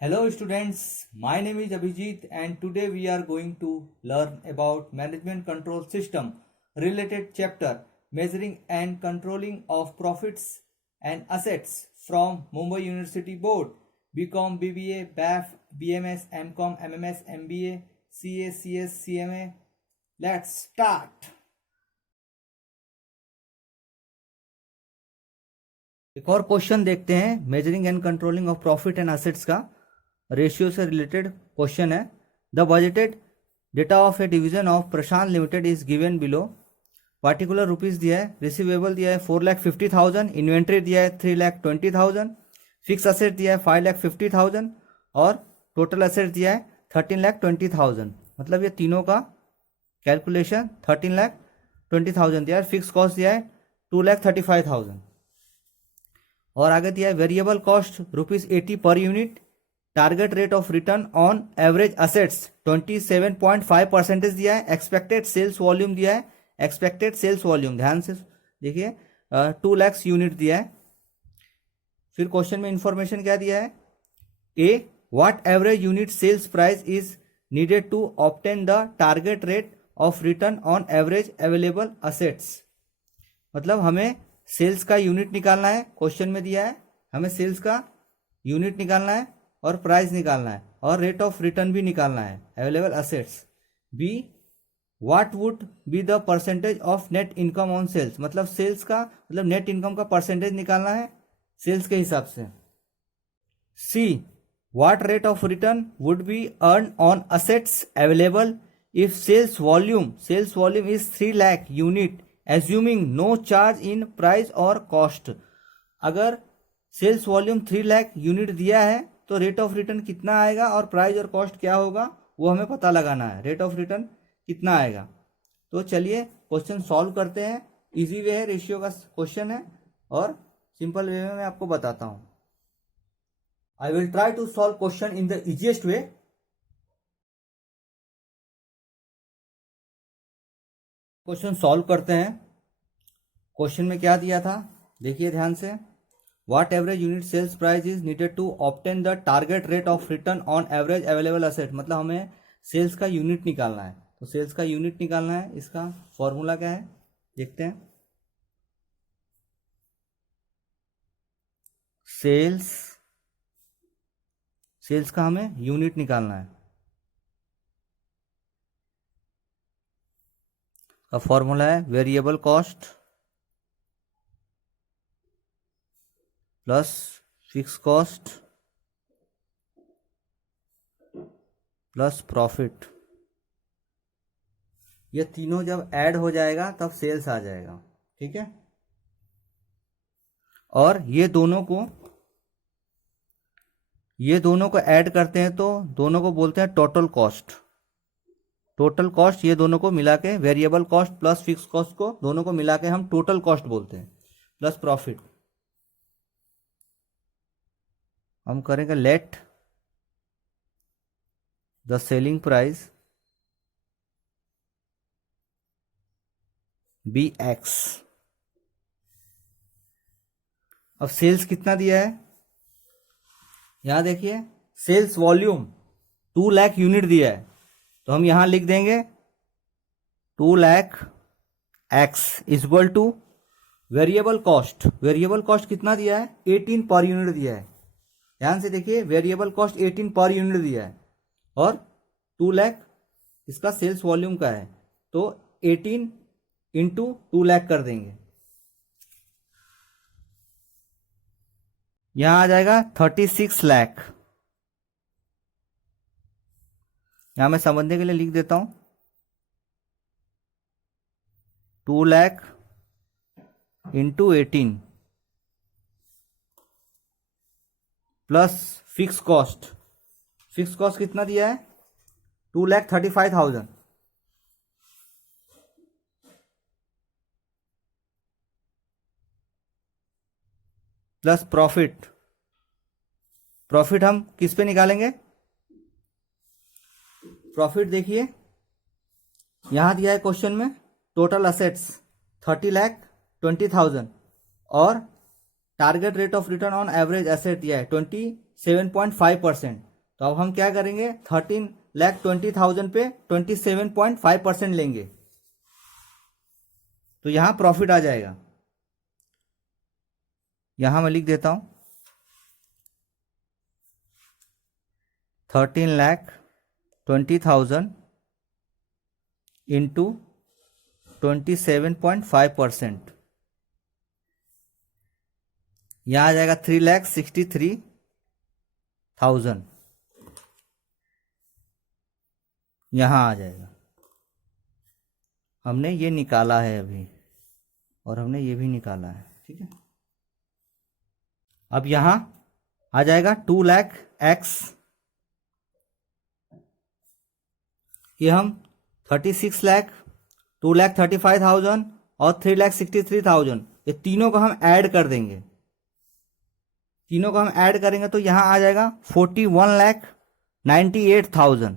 Hello students, my name is Abhijit and today we are going to learn about management control system related chapter measuring and controlling of profits and assets from Mumbai University Board, BCom, BBA, BAF, BMS, MCom, MMS, MBA, CA, CS, CMA. Let's start. एक और question देखते हैं measuring and controlling of profit and assets का ratio से related question है। The budgeted data of A division of Prashant limited is given below. Particular rupees दिया है, receivable दिया है 4,50,000, इन्वेंट्री दिया है 3,20,000, फिक्स असेट दिया है 5,50,000 और टोटल असेट दिया है 13,20,000। मतलब ये तीनों का कैलकुलेशन 13,20,000 दिया है। फिक्स कॉस्ट दिया है 2,35,000 और आगे दिया है variable cost ₹80 per unit. Target rate of return on average assets 27.5% दिया है। एक्सपेक्टेड सेल्स वॉल्यूम दिया है, एक्सपेक्टेड सेल्स वॉल्यूम ध्यान से देखिए 2 लाख यूनिट दिया है। फिर क्वेश्चन में इंफॉर्मेशन क्या दिया है, A what average unit sales price is needed to obtain the target rate of return on average available assets. मतलब हमें सेल्स का यूनिट निकालना है, क्वेश्चन में दिया है हमें सेल्स का यूनिट निकालना है और प्राइस निकालना है और रेट ऑफ रिटर्न भी निकालना है available assets. B what would be the percentage of net income on sales. मतलब सेल्स का मतलब नेट इनकम का परसेंटेज निकालना है सेल्स के हिसाब से। C what rate of return would be earn on assets available if sales volume is 3 lakh unit assuming no charge in price और कॉस्ट। अगर सेल्स वॉल्यूम 3 लाख यूनिट दिया है तो रेट ऑफ रिटर्न कितना आएगा और प्राइस और कॉस्ट क्या होगा वो हमें पता लगाना है। रेट ऑफ रिटर्न कितना आएगा। तो चलिए क्वेश्चन सॉल्व करते हैं। इजी वे है, रेशियो का क्वेश्चन है और सिंपल वे में मैं आपको बताता हूं। I will try to solve question in the easiest way. Question solve करते हैं। क्वेश्चन में क्या दिया था देखिए ध्यान से। What average unit sales price is needed to obtain the target rate of return on average available asset। मतलब हमें सेल्स का यूनिट निकालना है। तो सेल्स का यूनिट निकालना है, इसका फॉर्मूला क्या है देखते हैं। सेल्स का हमें यूनिट निकालना है। का फॉर्मूला है variable cost plus fix cost plus profit. ये तीनों जब ऐड हो जाएगा तब सेल्स आ जाएगा, ठीक है। और ये दोनों को ऐड करते हैं तो दोनों को बोलते हैं टोटल कॉस्ट। टोटल कॉस्ट ये दोनों को मिला के variable cost plus fix cost को दोनों को मिला के हम टोटल कॉस्ट बोलते हैं प्लस प्रॉफिट। हम करेंगे let the selling price be X. अब सेल्स कितना दिया है यहां देखिए, सेल्स वॉल्यूम 2 लाख यूनिट दिया है तो हम यहां लिख देंगे 2 lakh x equal to variable cost. Variable cost कितना दिया है 18 पर यूनिट दिया है। ध्यान से देखिए वेरिएबल कॉस्ट 18 पर यूनिट दिया है और 2 लाख इसका सेल्स वॉल्यूम का है तो 18 इंटू 2 लाख कर देंगे। यहां आ जाएगा 36 लाख। यहां मैं समझने के लिए लिख देता हूं 2 lakh into 18 plus fix cost. Fix cost कितना दिया है 2,35,000 प्लस प्रॉफिट। प्रॉफिट हम किस पे निकालेंगे, प्रॉफिट देखिए यहां दिया है क्वेश्चन में टोटल असेट्स 30,20,000 और target rate of return on average asset दिया है 27.5%। तो अब हम क्या करेंगे, 13,20,000 पे 27.5% लेंगे, तो यहां प्रॉफिट आ जाएगा। यहां मैं लिख देता हूं 13,20,000 इंटू 27.5%, यहां आ जाएगा 3,63,000, यहां आ जाएगा। हमने ये निकाला है अभी, और हमने ये भी निकाला है, ठीक है। अब यहां आ जाएगा 2 लाख एक्स, ये हम 36 लाख, 2,35,000 और 3,63,000, ये तीनों को हम ऐड कर देंगे। तीनों को हम ऐड करेंगे तो यहां आ जाएगा 41,98,000।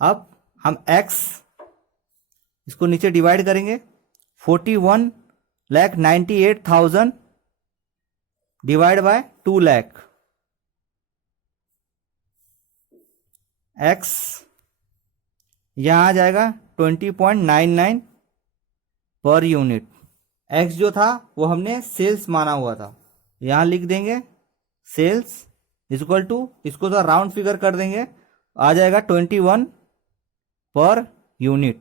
अब हम x इसको नीचे डिवाइड करेंगे, 41,98,000 डिवाइड बाय 2 लाख, x यहां आ जाएगा 20.99 पर यूनिट। x जो था वो हमने सेल्स माना हुआ था, यहां लिख देंगे सेल्स इक्वल टू, इसको तो राउंड फिगर कर देंगे, आ जाएगा 21 पर यूनिट।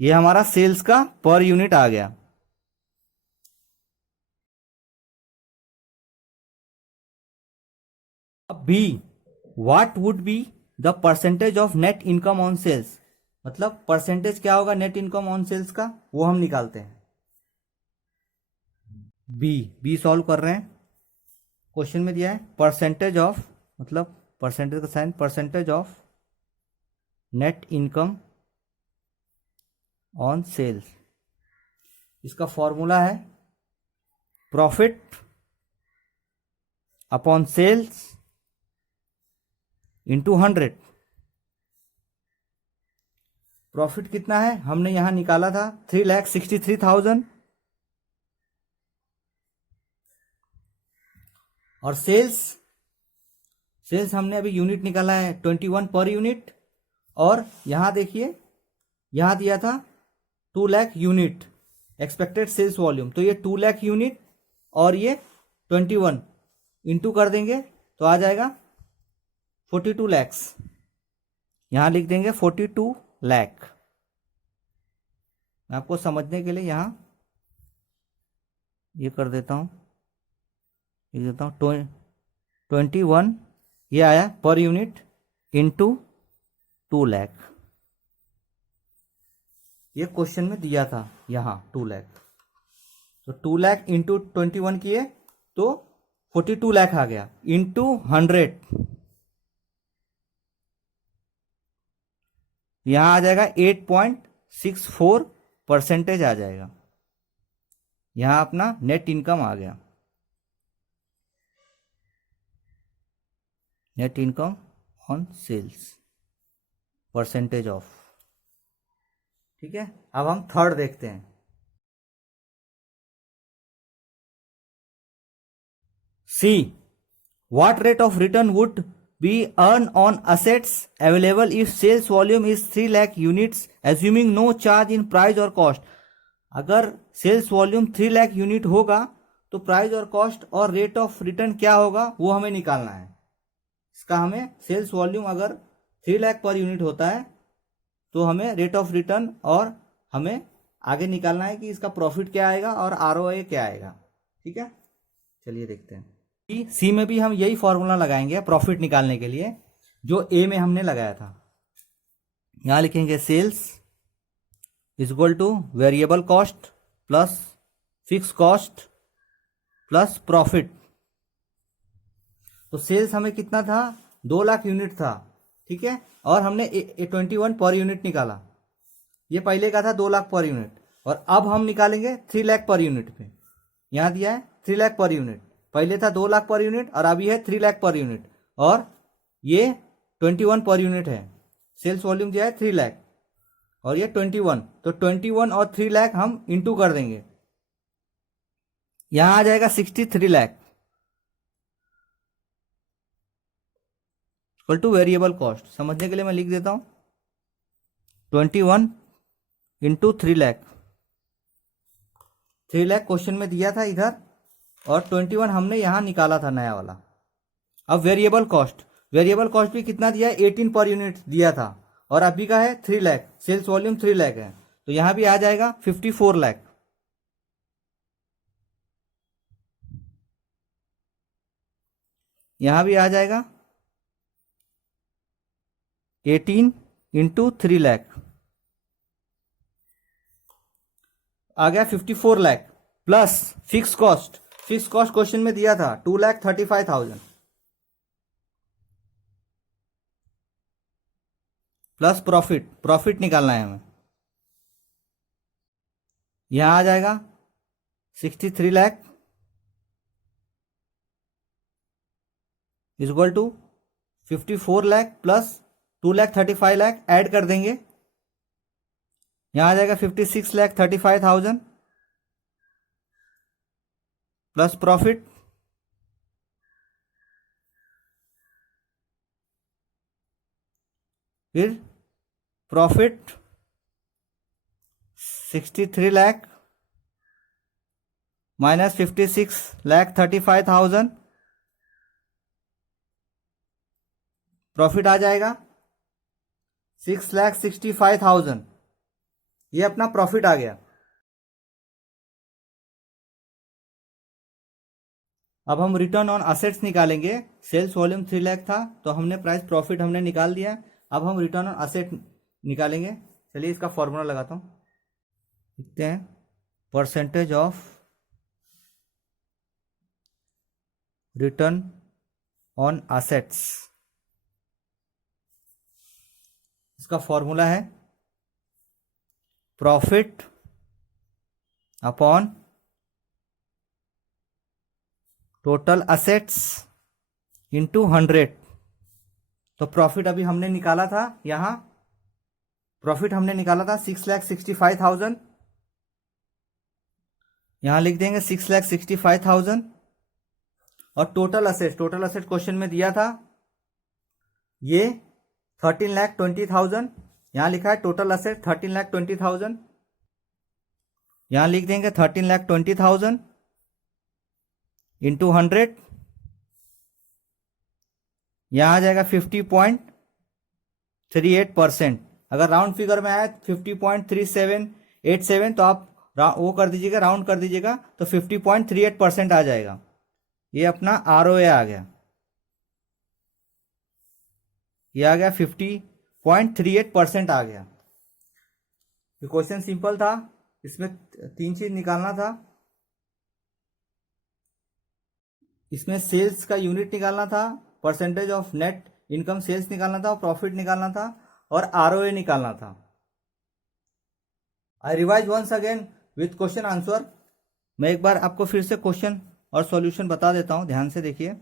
ये हमारा सेल्स का पर यूनिट आ गया। अब B, what would be the percentage of net income on sales, मतलब परसेंटेज क्या होगा नेट इनकम ऑन सेल्स का, वो हम निकालते हैं। बी सॉल्व कर रहे हैं, क्वेश्चन में दिया है परसेंटेज ऑफ, मतलब परसेंटेज का sign, percentage of net income on sales. इसका फॉर्मूला है profit upon sales into 100। Profit कितना है हमने यहां निकाला था 3,63,000, और सेल्स हमने अभी यूनिट निकाला है 21 पर यूनिट, और यहां देखिए यहां दिया था 2 lakh unit expected sales volume, तो ये 2 लाख यूनिट और ये 21 इंटू कर देंगे तो आ जाएगा 42 लैक्स, यहां लिख देंगे 42 लाख। मैं आपको समझने के लिए यहां ये कर देता हूं, लिख देता हूं 21 ये आया पर यूनिट इंटू 2 लाख, ये क्वेश्चन में दिया था यहां 2 लाख, तो 2 लाख इंटू 21 किए तो 42 लाख आ गया, इंटू 100 यहां आ जाएगा 8.64% आ जाएगा, यहां अपना नेट इनकम आ गया, net income on sales percentage of. ठीक है, अब हम थर्ड देखते हैं। C, what rate of return would be earn on assets available if sales volume is 3 lakh units assuming no charge in price और कॉस्ट। अगर सेल्स वॉल्यूम 3 लाख यूनिट होगा तो प्राइस और कॉस्ट और रेट ऑफ रिटर्न क्या होगा वो हमें निकालना है। इसका हमें सेल्स वॉल्यूम अगर 3 लाख पर यूनिट होता है तो हमें रेट ऑफ रिटर्न और हमें आगे निकालना है कि इसका प्रॉफिट क्या आएगा और आरओआई क्या आएगा। ठीक है, चलिए देखते हैं। सी में भी हम यही फॉर्मूला लगाएंगे प्रॉफिट निकालने के लिए जो ए में हमने लगाया था। यहां लिखेंगे sales is equal to variable cost plus fix cost plus profit. तो सेल्स हमें कितना था 2 लाख यूनिट था, ठीक है, और हमने 21 पर यूनिट निकाला, ये पहले का था 2 लाख पर यूनिट, और अब हम निकालेंगे 3 लाख पर यूनिट पे। यहां दिया है 3 लाख पर यूनिट, पहले था 2 लाख पर यूनिट और अभी है 3 लाख पर यूनिट, और ये 21 पर यूनिट है। सेल्स वॉल्यूम दिया है 3 लाख और ये 21, तो 21 और 3 लाख हम इंटू कर देंगे यहां आ जाएगा 63 lakh equal to variable cost. समझने के लिए मैं लिख देता हूं 21 इंटू 3 लाख। 3 लाख क्वेश्चन में दिया था इधर और 21 हमने यहां निकाला था नया वाला। अब वेरिएबल कॉस्ट भी कितना दिया है 18 पर यूनिट दिया था और अभी का है 3 लाख, सेल्स वॉल्यूम 3 लाख है तो यहां भी आ जाएगा 54 लाख। यहां भी आ जाएगा 18 इंटू 3 लाख आ गया 54 lakh plus fix cost question में दिया था 2,35,000 प्लस प्रॉफिट निकालना है हमें। यहां आ जाएगा 63 lakh equal to 54 lakh plus 2,35,000 add कर देंगे। यहां आ जाएगा 56,35,000 प्लस प्रॉफिट फिर प्रॉफिट 63 लाख माइनस 56,35,000 प्रॉफिट आ जाएगा 6,65,000। ये अपना प्रॉफिट आ गया। अब हम रिटर्न ऑन असेट्स निकालेंगे। सेल्स वॉल्यूम 3 लाख था तो हमने प्राइस प्रॉफिट हमने निकाल दिया। अब हम रिटर्न ऑन असेट निकालेंगे। चलिए इसका फॉर्मूला लगाता हूं। लिखते हैं percentage of return on assets. इसका फॉर्मूला है profit upon total assets into 100। तो प्रॉफिट अभी हमने निकाला था, यहां प्रॉफिट हमने निकाला था 6,65,000। यहां लिख देंगे 6,65,000 और टोटल असेट क्वेश्चन में दिया था ये 13,20,000। यहां लिखा है टोटल असेट 13,20,000। यहां लिख देंगे 13,20,000 इंटू 100। यहां आ जाएगा 50.38%। अगर राउंड फिगर में आए 50.3787 तो आप वो कर दीजिएगा, राउंड कर दीजिएगा तो 50.38% आ जाएगा। ये अपना ROA आ गया। ये आ गया 50.38% आ गया। ये क्वेश्चन सिंपल था, इसमें 3 चीज निकालना था। इसमें सेल्स का यूनिट निकालना था, percentage of net income sales निकालना था, प्रॉफिट निकालना था और ROA निकालना था। I revise once again with question answer. मैं एक बार आपको फिर से क्वेश्चन और सॉल्यूशन बता देता हूं, ध्यान से देखिए।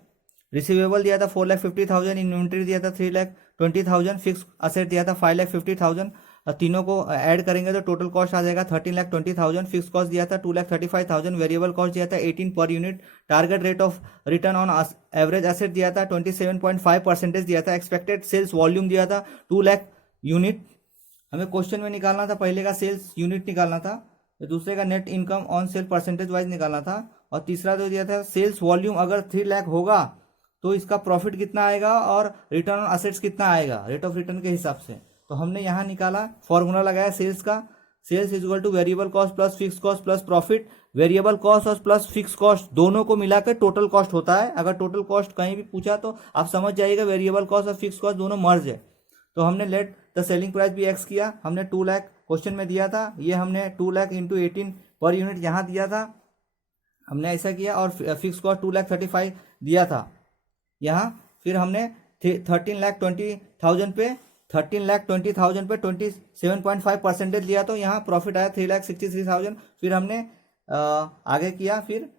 रिसीवेबल दिया था 4,50,000, इन्वेंट्री दिया था 3,20,000, फिक्स असेट दिया था 5,50,000। तीनों को ऐड करेंगे तो टोटल कॉस्ट आ जाएगा 13,20,000। फिक्स कॉस्ट दिया था 2,35,000। वेरिएबल कॉस्ट दिया था 18 per unit. Target rate of return on average asset दिया था 27.5% दिया था। एक्सपेक्टेड सेल्स वॉल्यूम दिया था 2 लाख यूनिट। हमें क्वेश्चन में निकालना था, पहले का सेल्स यूनिट निकालना था, तो दूसरे का net income on sale percentage wise निकालना था, और तीसरा जो दिया था सेल्स वॉल्यूम अगर 3 लाख होगा तो इसका प्रॉफिट कितना आएगा और रिटर्न ऑन असेट्स कितना आएगा रेट ऑफ रिटर्न के हिसाब से। तो हमने यहाँ निकाला, फॉर्मूला लगाया सेल्स का। Sales is equal to variable cost plus fix cost plus profit. Variable cost और प्लस फिक्स कॉस्ट दोनों को मिलाकर टोटल कॉस्ट होता है। अगर टोटल कॉस्ट कहीं भी पूछा तो आप समझ जाइएगा वेरिएबल कॉस्ट और फिक्स कॉस्ट दोनों मर्ज है। तो हमने लेट द सेलिंग प्राइस भी एक्स किया। हमने 2 लाख क्वेश्चन में दिया था, ये हमने 2 लाख इंटू 18 पर यूनिट यहाँ दिया था, हमने ऐसा किया। और फिक्स कॉस्ट 2,35,000 दिया था यहाँ। फिर हमने 13,20,000 पे 27.5% लिया तो यहाँ प्रॉफिट आया 3,63,000। फिर हमने आगे किया, फिर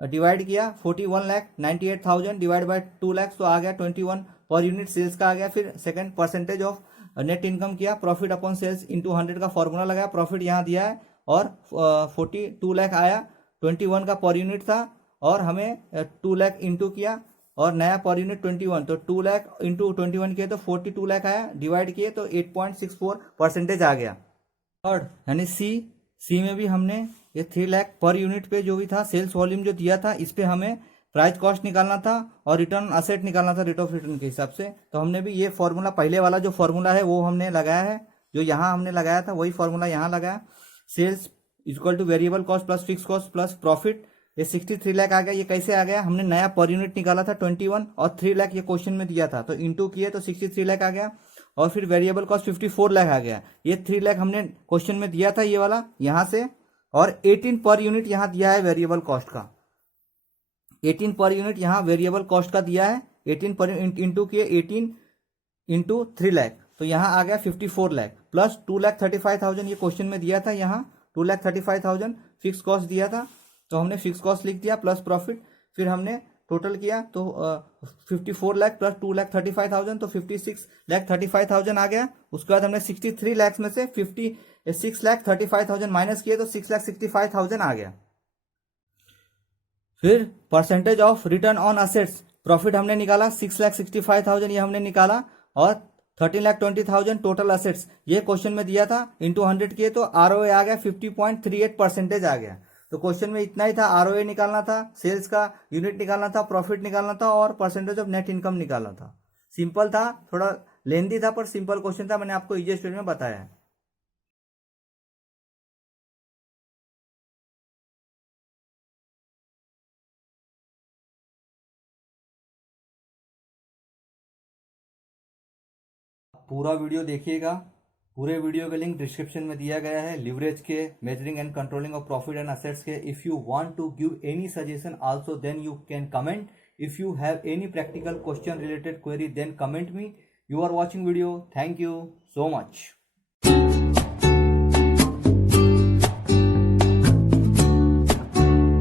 डिवाइड किया 41,98,000 डिवाइड बाय 2 लाख तो आ गया 21 पर यूनिट सेल्स का आ गया। फिर second percentage of net income किया, प्रॉफिट अपॉन सेल्स इंटू 100 का फॉर्मूला लगाया। प्रॉफिट यहाँ दिया है और 42 लाख आया 21 का पर यूनिट था और हमें 2 लाख इंटू किया और नया पर यूनिट 21, तो 2 लाख इंटू 21 किए तो 42 लाख आया, डिवाइड किए तो 8.64% आ गया। थर्ड यानी सी में भी हमने ये 3 लाख पर यूनिट पे जो भी था सेल्स वॉल्यूम जो दिया था, इस पे हमें प्राइस कॉस्ट निकालना था और रिटर्न असेट निकालना था रेट ऑफ रिटर्न के हिसाब से। तो हमने भी ये फॉर्मूला, पहले वाला जो फॉर्मूला है वो हमने लगाया है, जो यहाँ हमने लगाया था वही फॉर्मूला यहाँ लगाया। Sales equal to variable cost plus fix cost plus profit, ये 63 लाख आ गया। ये कैसे आ गया, हमने नया पर यूनिट निकाला था 21 और 3 लाख ये क्वेश्चन में दिया था, तो इंटू किए तो 63 लाख आ गया और फिर वेरिएबल कॉस्ट 54 लाख आ गया। ये 3 लाख हमने क्वेश्चन में दिया था ये वाला यहाँ से, और 18 पर यूनिट यहाँ दिया है वेरिएबल कॉस्ट का, 18 पर यूनिट यहाँ वेरिएबल कॉस्ट का दिया है। 18 पर इंटू किए 18 इंटू 3 लाख, तो यहाँ आ गया 54 लाख प्लस 2,35,000 ये क्वेश्चन में दिया था, यहाँ 2,35,000 फिक्स कॉस्ट दिया था, तो हमने फिक्स कॉस्ट लिख दिया प्लस प्रॉफिट। फिर हमने टोटल किया तो 54 लाख प्लस 2,35,000 तो 56,35,000 आ गया। उसके बाद हमने 63 लाख में से 56,35,000 माइनस किए तो 6,65,000 आ गया। फिर percentage of return on assets, profit हमने निकाला 6,65,000 ये हमने निकाला, और 13,20,000 टोटल असेट्स ये क्वेश्चन में दिया था, इंटू 100 किए तो ROA आ गया 50.38% आ गया। तो क्वेश्चन में इतना ही था, ROA निकालना था, सेल्स का यूनिट निकालना था, प्रॉफिट निकालना था और परसेंटेज ऑफ नेट इनकम निकालना था। सिंपल था, थोड़ा लेंदी था पर सिंपल क्वेश्चन था, मैंने आपको इजी स्टेज में बताया है। पूरा वीडियो देखिएगा, पूरे वीडियो का लिंक डिस्क्रिप्शन में दिया गया है, लिवरेज के, measuring and controlling of profit and assets के। If you want to give any suggestion also then you can comment. If you have any practical question related query then comment me. You are watching video. Thank you so much.